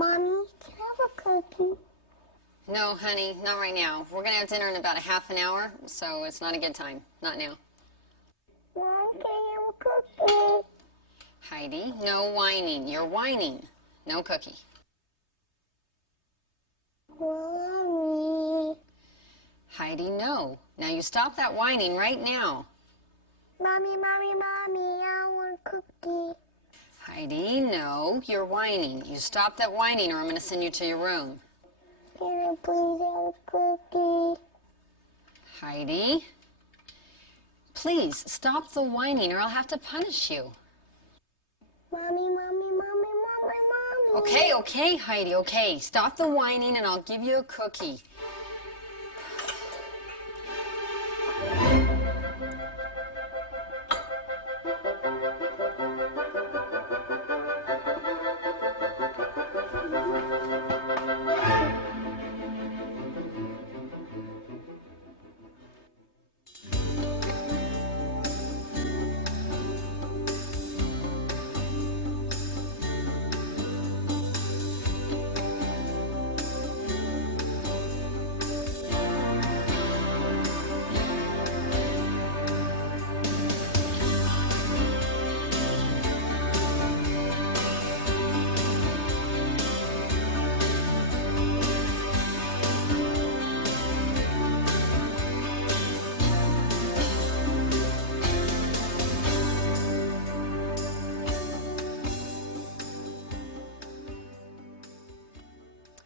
Mommy, can I have a cookie? No, honey, not right now. We're going to have dinner in about a half an hour, so it's not a good time. Not now. Mom, can I have a cookie? Heidi, no whining. You're whining. No cookie. Mommy. Heidi, no. Now you stop that whining right now. Mommy, I want a cookie. Heidi, no. You're whining. You stop that whining or I'm going to send you to your room. Can I please have a cookie? Heidi, please stop the whining or I'll have to punish you. Mommy. Okay, Heidi, okay. Stop the whining and I'll give you a cookie.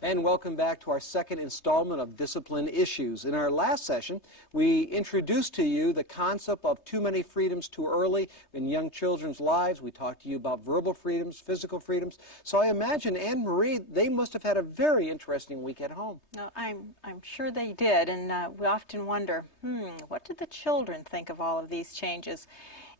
And welcome back to our second installment of Discipline Issues. In our last session, we introduced to you the concept of too many freedoms too early in young children's lives. We talked to you about verbal freedoms, physical freedoms. So I imagine Anne-Marie, they must have had a very interesting week at home. No, I'm sure they did, and we often wonder, what did the children think of all of these changes?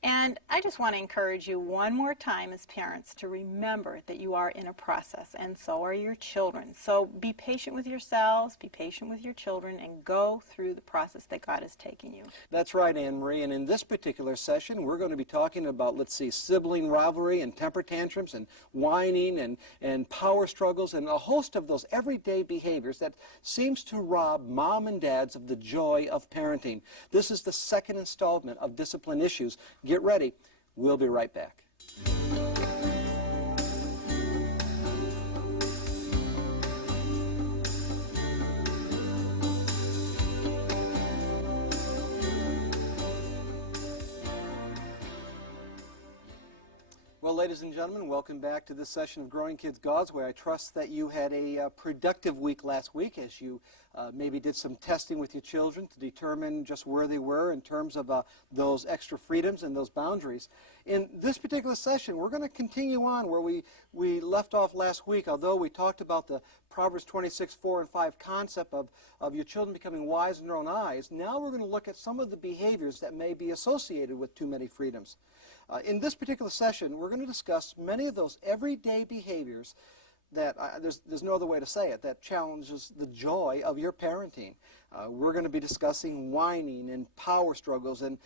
And I just want to encourage you one more time as parents to remember that you are in a process, and so are your children. So be patient with yourselves, be patient with your children, and go through the process that God is taking you. That's right, Anne-Marie, and in this particular session, we're going to be talking about, sibling rivalry and temper tantrums and whining and power struggles and a host of those everyday behaviors that seems to rob mom and dads of the joy of parenting. This is the second installment of Discipline Issues. Get ready. We'll be right back. Well, ladies and gentlemen, welcome back to this session of Growing Kids God's Way. I trust that you had a productive week last week as you maybe did some testing with your children to determine just where they were in terms of those extra freedoms and those boundaries. In this particular session, we're going to continue on where we left off last week, although we talked about the Proverbs 26, 4 and 5 concept of your children becoming wise in their own eyes. Now we're going to look at some of the behaviors that may be associated with too many freedoms. In this particular session, we're going to discuss many of those everyday behaviors that, there's no other way to say it, that challenges the joy of your parenting. We're going to be discussing whining and power struggles and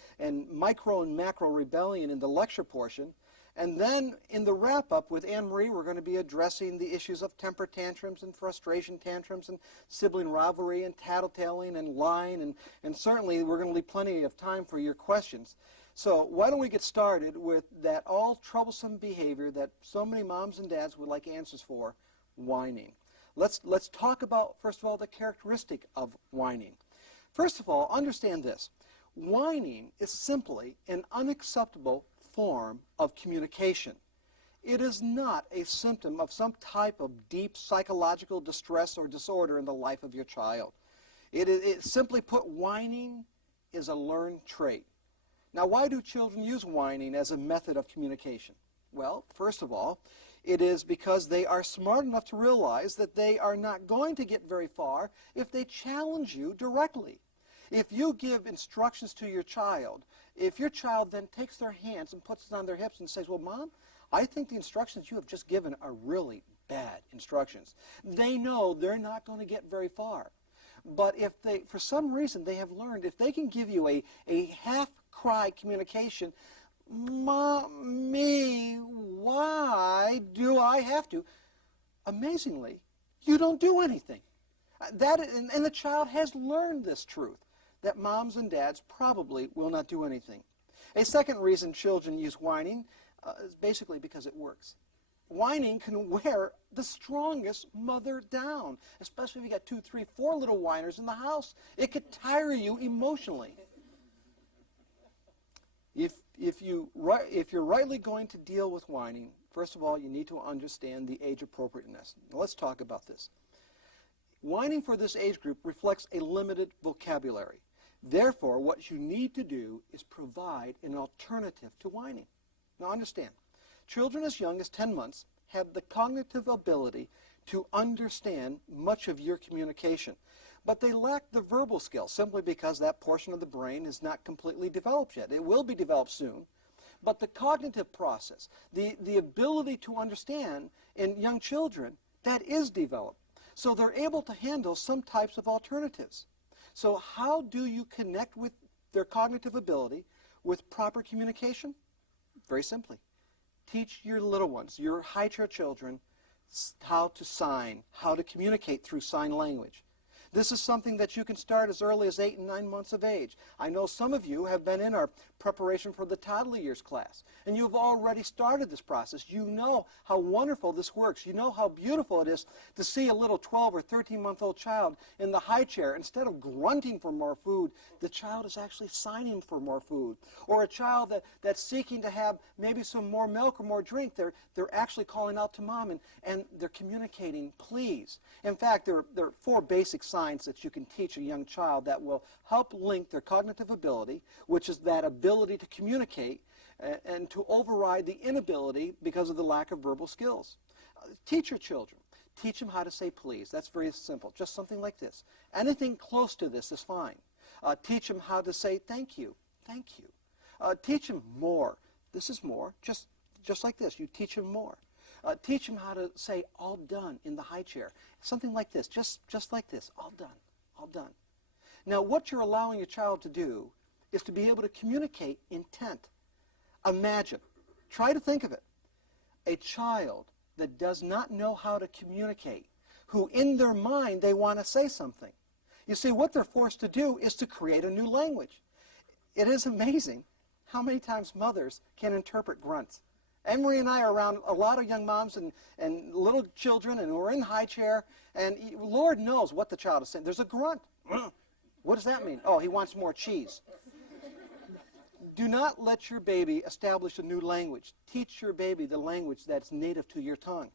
micro and macro rebellion in the lecture portion. And then in the wrap-up with Anne-Marie, we're going to be addressing the issues of temper tantrums and frustration tantrums and sibling rivalry and tattletaling and lying. And certainly we're going to leave plenty of time for your questions. So why don't we get started with that all troublesome behavior that so many moms and dads would like answers for, whining. Let's talk about, first of all, the characteristic of whining. First of all, understand this. Whining is simply an unacceptable form of communication. It is not a symptom of some type of deep psychological distress or disorder in the life of your child. It simply put, whining is a learned trait. Now, why do children use whining as a method of communication? Well, first of all, it is because they are smart enough to realize that they are not going to get very far if they challenge you directly. If you give instructions to your child, if your child then takes their hands and puts it on their hips and says, well, Mom, I think the instructions you have just given are really bad instructions, they know they're not going to get very far. But if they, for some reason, they have learned, if they can give you a half-cry communication, Mommy, why do I have to? amazingly, you don't do anything. And the child has learned this truth, that moms and dads probably will not do anything. A second reason children use whining is basically because it works. Whining can wear the strongest mother down, especially if you got 2, 3, 4 little whiners in the house. It could tire you emotionally. If you're rightly going to deal with whining, first of all, you need to understand the age appropriateness. Now, let's talk about this. Whining for this age group reflects a limited vocabulary. Therefore, what you need to do is provide an alternative to whining. Now, understand. Children as young as 10 months have the cognitive ability to understand much of your communication, but they lack the verbal skill simply because that portion of the brain is not completely developed yet. It will be developed soon, but the cognitive process, the ability to understand in young children, that is developed. So they're able to handle some types of alternatives. So how do you connect with their cognitive ability with proper communication? Very simply. Teach your little ones, your high chair children, how to sign, how to communicate through sign language. This is something that you can start as early as 8 and 9 months of age. I know some of you have been in our preparation for the toddler years class, and you've already started this process. You know how wonderful this works. You know how beautiful it is to see a little 12 or 13-month-old child in the high chair. Instead of grunting for more food, the child is actually signing for more food. Or a child that's seeking to have maybe some more milk or more drink, they're actually calling out to mom, and they're communicating, please. In fact, there are 4 basic signs that you can teach a young child that will help link their cognitive ability, which is that ability to communicate, and to override the inability because of the lack of verbal skills. Teach your children. Teach them how to say please. That's very simple. Just something like this. Anything close to this is fine. Teach them how to say thank you. Thank you. Teach them more. This is more. Just like this. You teach them more. Teach them how to say all done in the high chair. Something like this, just like this, all done, all done. Now, what you're allowing your child to do is to be able to communicate intent. Imagine, try to think of it, a child that does not know how to communicate, who in their mind they want to say something. You see, what they're forced to do is to create a new language. It is amazing how many times mothers can interpret grunts. Emery and I are around a lot of young moms and little children, and we're in high chair, and Lord knows what the child is saying. There's a grunt. What does that mean? Oh, he wants more cheese. Do not let your baby establish a new language. Teach your baby the language that's native to your tongue.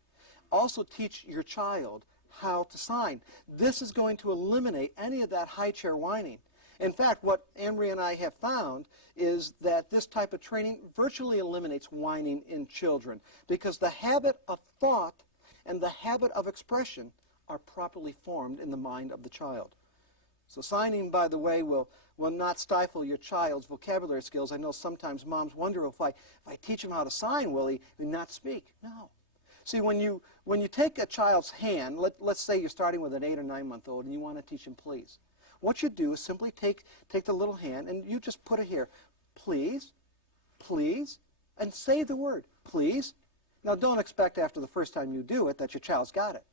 Also teach your child how to sign. This is going to eliminate any of that high chair whining. In fact, what Emery and I have found is that this type of training virtually eliminates whining in children because the habit of thought and the habit of expression are properly formed in the mind of the child. So signing, by the way, will not stifle your child's vocabulary skills. I know sometimes moms wonder if I teach him how to sign, will he not speak? No. See, when you take a child's hand, let's say you're starting with an 8 or 9-month-old and you want to teach him please. What you do is simply take the little hand and you just put it here. Please, please, and say the word, please. Now, don't expect after the first time you do it that your child's got it.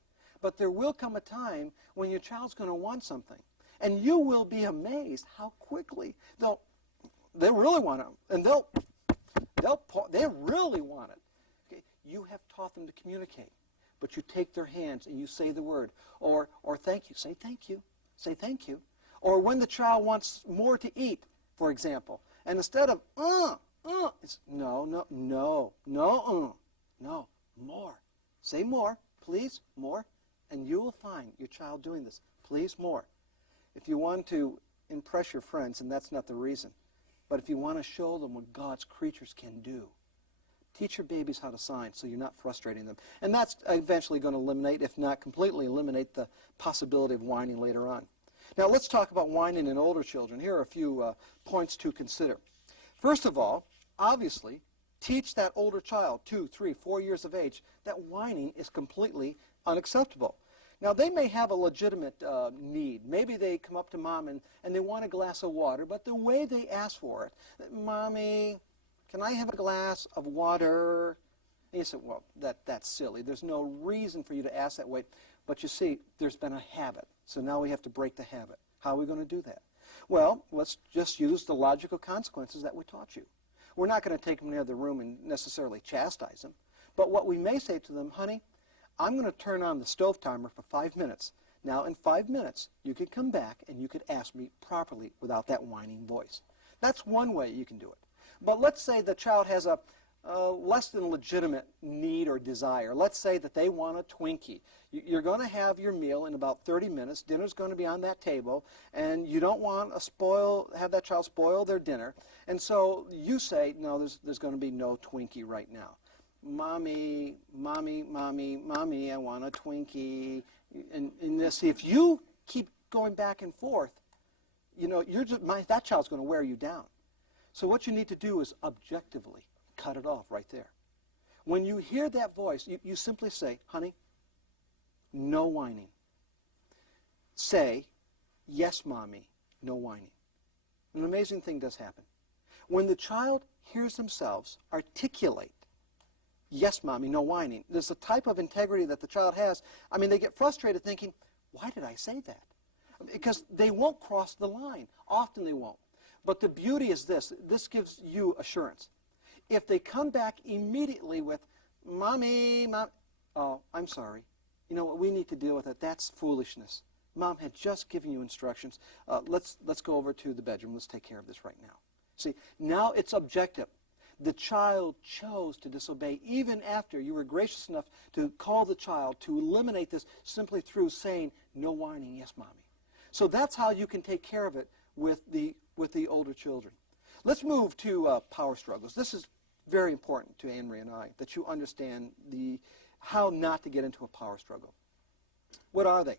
But there will come a time when your child's going to want something. And you will be amazed how quickly they really want it. And they really want it. Okay? You have taught them to communicate. But you take their hands and you say the word. Or thank you. Say thank you. Say thank you. Or when the child wants more to eat, for example, and instead of it's no, more. Say more, please, more, and you will find your child doing this. Please, more. If you want to impress your friends, and that's not the reason, but if you want to show them what God's creatures can do, teach your babies how to sign so you're not frustrating them. And that's eventually going to eliminate, if not completely eliminate, the possibility of whining later on. Now let's talk about whining in older children. Here are a few points to consider. First of all, obviously, teach that older child, 2, 3, 4 years of age, that whining is completely unacceptable. Now, they may have a legitimate need. Maybe they come up to mom and they want a glass of water, but the way they ask for it, Mommy, can I have a glass of water? And you said, well, that's silly. There's no reason for you to ask that way. But you see, there's been a habit. So now we have to break the habit. How are we going to do that? Well, let's just use the logical consequences that we taught you. We're not going to take them in the other room and necessarily chastise them. But what we may say to them, honey, I'm going to turn on the stove timer for 5 minutes. Now, in 5 minutes, you could come back and you could ask me properly without that whining voice. That's one way you can do it. But let's say the child has a less than legitimate need or desire. Let's say that they want a Twinkie. You're going to have your meal in about 30 minutes. Dinner's going to be on that table, and you don't want to have that child spoil their dinner. And so you say, no, there's going to be no Twinkie right now. Mommy, mommy, mommy, mommy, I want a Twinkie. And this, if you keep going back and forth, you know, that child's going to wear you down. So what you need to do is objectively cut it off right there. When you hear that voice, you simply say, honey, no whining. Say, yes, mommy, no whining. An amazing thing does happen. When the child hears themselves articulate, yes, mommy, no whining, there's a type of integrity that the child has. I mean, they get frustrated thinking, why did I say that? Because they won't cross the line. Often they won't. But the beauty is this gives you assurance. If they come back immediately with, mommy, mom, oh, I'm sorry. You know what, we need to deal with it. That's foolishness. Mom had just given you instructions. Let's go over to the bedroom. Let's take care of this right now. See, now it's objective. The child chose to disobey even after you were gracious enough to call the child to eliminate this simply through saying, no whining, yes, mommy. So that's how you can take care of it with the older children. Let's move to power struggles. This is very important to Anne-Marie and I, that you understand how not to get into a power struggle. What are they?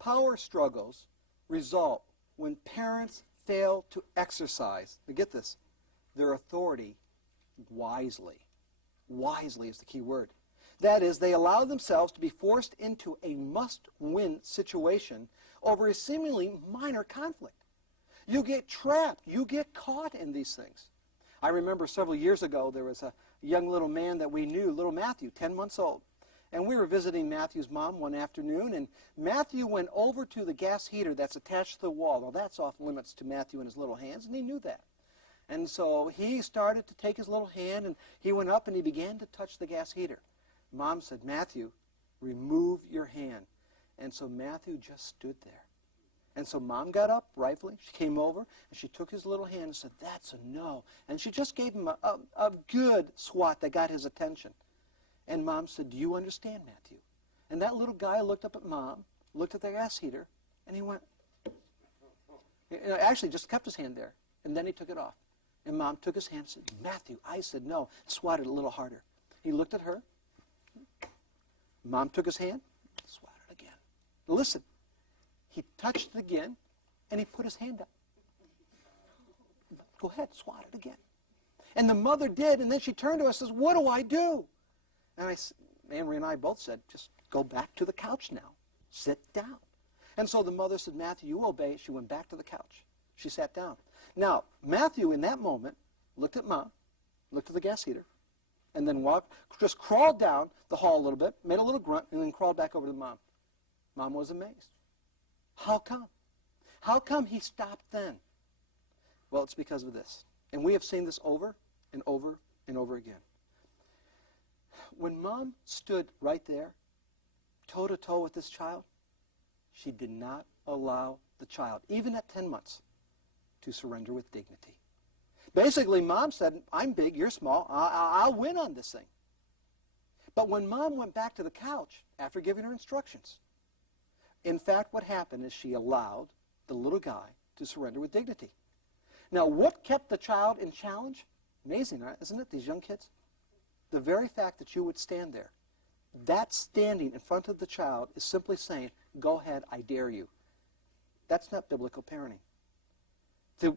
Power struggles result when parents fail to exercise, now get this, their authority wisely. Wisely is the key word. That is, they allow themselves to be forced into a must-win situation over a seemingly minor conflict. You get trapped. You get caught in these things. I remember several years ago there was a young little man that we knew, little Matthew, 10 months old. And we were visiting Matthew's mom one afternoon, and Matthew went over to the gas heater that's attached to the wall. Now, that's off limits to Matthew and his little hands, and he knew that. And so he started to take his little hand, and he went up and he began to touch the gas heater. Mom said, Matthew, remove your hand. And so Matthew just stood there. And so Mom got up, rightfully. She came over, and she took his little hand and said, that's a no. And she just gave him a good swat that got his attention. And Mom said, do you understand, Matthew? And that little guy looked up at Mom, looked at the gas heater, and he went, actually just kept his hand there, and then he took it off. And Mom took his hand and said, Matthew, I said no, swatted a little harder. He looked at her. Mom took his hand, swatted again. Now listen, he touched it again, and he put his hand up. Go ahead, swat it again. And the mother did, and then she turned to us and says, what do I do? And Anne-Marie and I both said, just go back to the couch now. Sit down. And so the mother said, Matthew, you obey. She went back to the couch. She sat down. Now, Matthew, in that moment, looked at Mom, looked at the gas heater, and then just crawled down the hall a little bit, made a little grunt, and then crawled back over to Mom. Mom was amazed. How come? How come he stopped then? Well, it's because of this. And we have seen this over and over and over again. When Mom stood right there, toe-to-toe with this child, she did not allow the child, even at 10 months, to surrender with dignity. Basically, Mom said, I'm big, you're small, I'll win on this thing. But when Mom went back to the couch after giving her instructions, in fact, what happened is she allowed the little guy to surrender with dignity. Now, what kept the child in challenge? Amazing, right? Isn't it, these young kids? The very fact that you would stand there, that standing in front of the child is simply saying, go ahead, I dare you. That's not biblical parenting.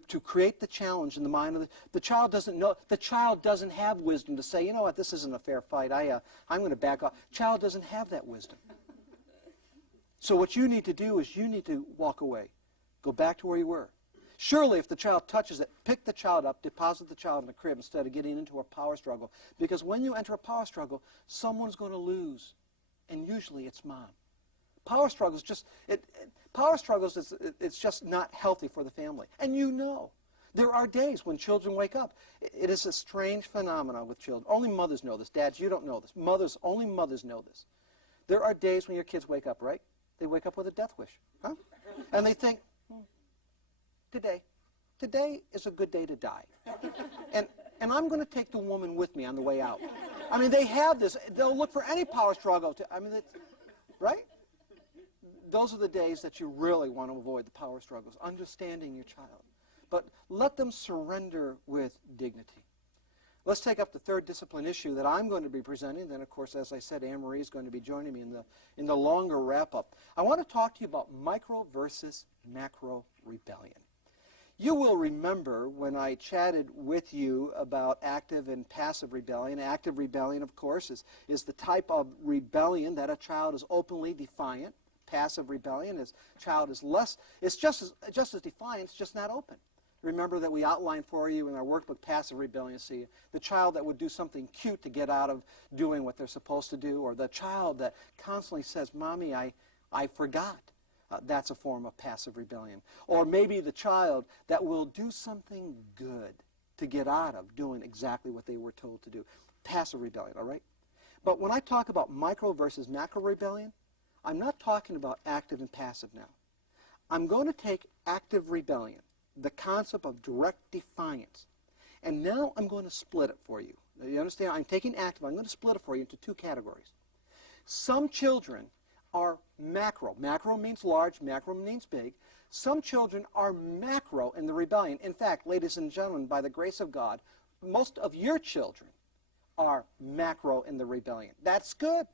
To create the challenge in the mind of the child doesn't know, the child doesn't have wisdom to say, you know what, this isn't a fair fight, I'm going to back off. Child doesn't have that wisdom. So what you need to do is you need to walk away. Go back to where you were. Surely if the child touches it, pick the child up, deposit the child in the crib instead of getting into a power struggle. Because when you enter a power struggle, someone's going to lose, and usually it's mom. Power struggles it's just not healthy for the family. And you know, there are days when children wake up. It is a strange phenomenon with children. Only mothers know this. Dads, you don't know this. Only mothers know this. There are days when your kids wake up, right? They wake up with a death wish, huh? And they think, today is a good day to die. And I'm going to take the woman with me on the way out. I mean, they have this. They'll look for any power struggle. Right? Those are the days that you really want to avoid the power struggles, understanding your child. But let them surrender with dignity. Let's take up the third discipline issue that I'm going to be presenting. Then, of course, as I said, Anne-Marie is going to be joining me in the longer wrap-up. I want to talk to you about micro versus macro rebellion. You will remember when I chatted with you about active and passive rebellion. Active rebellion, of course, is the type of rebellion that a child is openly defiant. Passive rebellion is child is less, it's just as defiant, it's just not open. Remember that we outlined for you in our workbook passive rebellion. See, the child that would do something cute to get out of doing what they're supposed to do, or the child that constantly says, Mommy, I forgot. That's a form of passive rebellion. Or maybe the child that will do something good to get out of doing exactly what they were told to do. Passive rebellion, all right? But when I talk about micro versus macro rebellion, I'm not talking about active and passive now. I'm going to take active rebellion, the concept of direct defiance, and now I'm going to split it for you. Now, you understand? I'm taking active. I'm going to split it for you into two categories. Some children are macro. Macro means large, macro means big. Some children are macro in the rebellion. In fact, ladies and gentlemen, by the grace of God, most of your children are macro in the rebellion. That's good,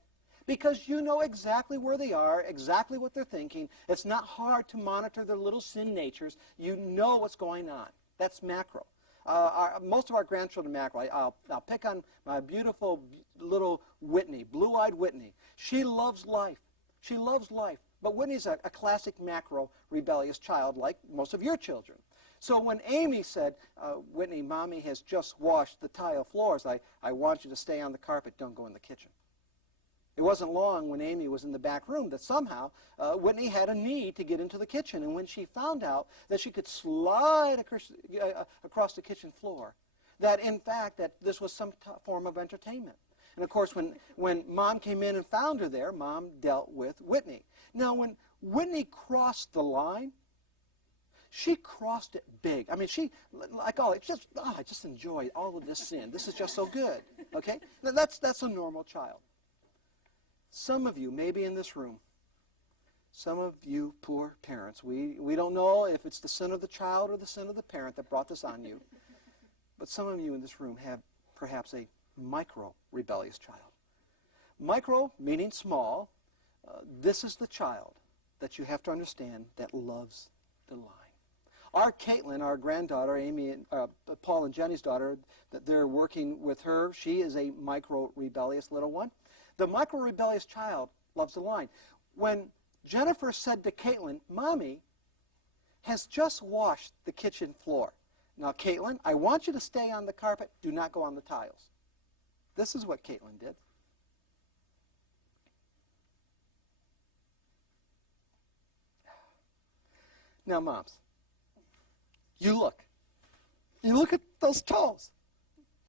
because you know exactly where they are, exactly what they're thinking. It's not hard to monitor their little sin natures. You know what's going on. That's macro. Most of our grandchildren are macro. I'll pick on my beautiful little Whitney, blue-eyed Whitney. She loves life. She loves life. But Whitney's a classic macro rebellious child, like most of your children. So when Amy said, Whitney, Mommy has just washed the tile floors. I want you to stay on the carpet. Don't go in the kitchen. It wasn't long when Amy was in the back room that somehow Whitney had a need to get into the kitchen. And when she found out that she could slide across the kitchen floor, that in fact that this was some form of entertainment. And of course, when Mom came in and found her there, Mom dealt with Whitney. Now, when Whitney crossed the line, she crossed it big. I mean, I just enjoy all of this sin. This is just so good. Okay? Now, that's a normal child. Some of you, maybe in this room, some of you poor parents, we don't know if it's the sin of the child or the sin of the parent that brought this on you. But some of you in this room have perhaps a micro-rebellious child. Micro, meaning small. This is the child that you have to understand that loves the line. Our Caitlin, our granddaughter, Amy, Paul and Jenny's daughter, that they're working with her, she is a micro-rebellious little one. The micro-rebellious child loves the line. When Jennifer said to Caitlin, Mommy has just washed the kitchen floor. Now, Caitlin, I want you to stay on the carpet. Do not go on the tiles. This is what Caitlin did. Now, moms, you look at those toes.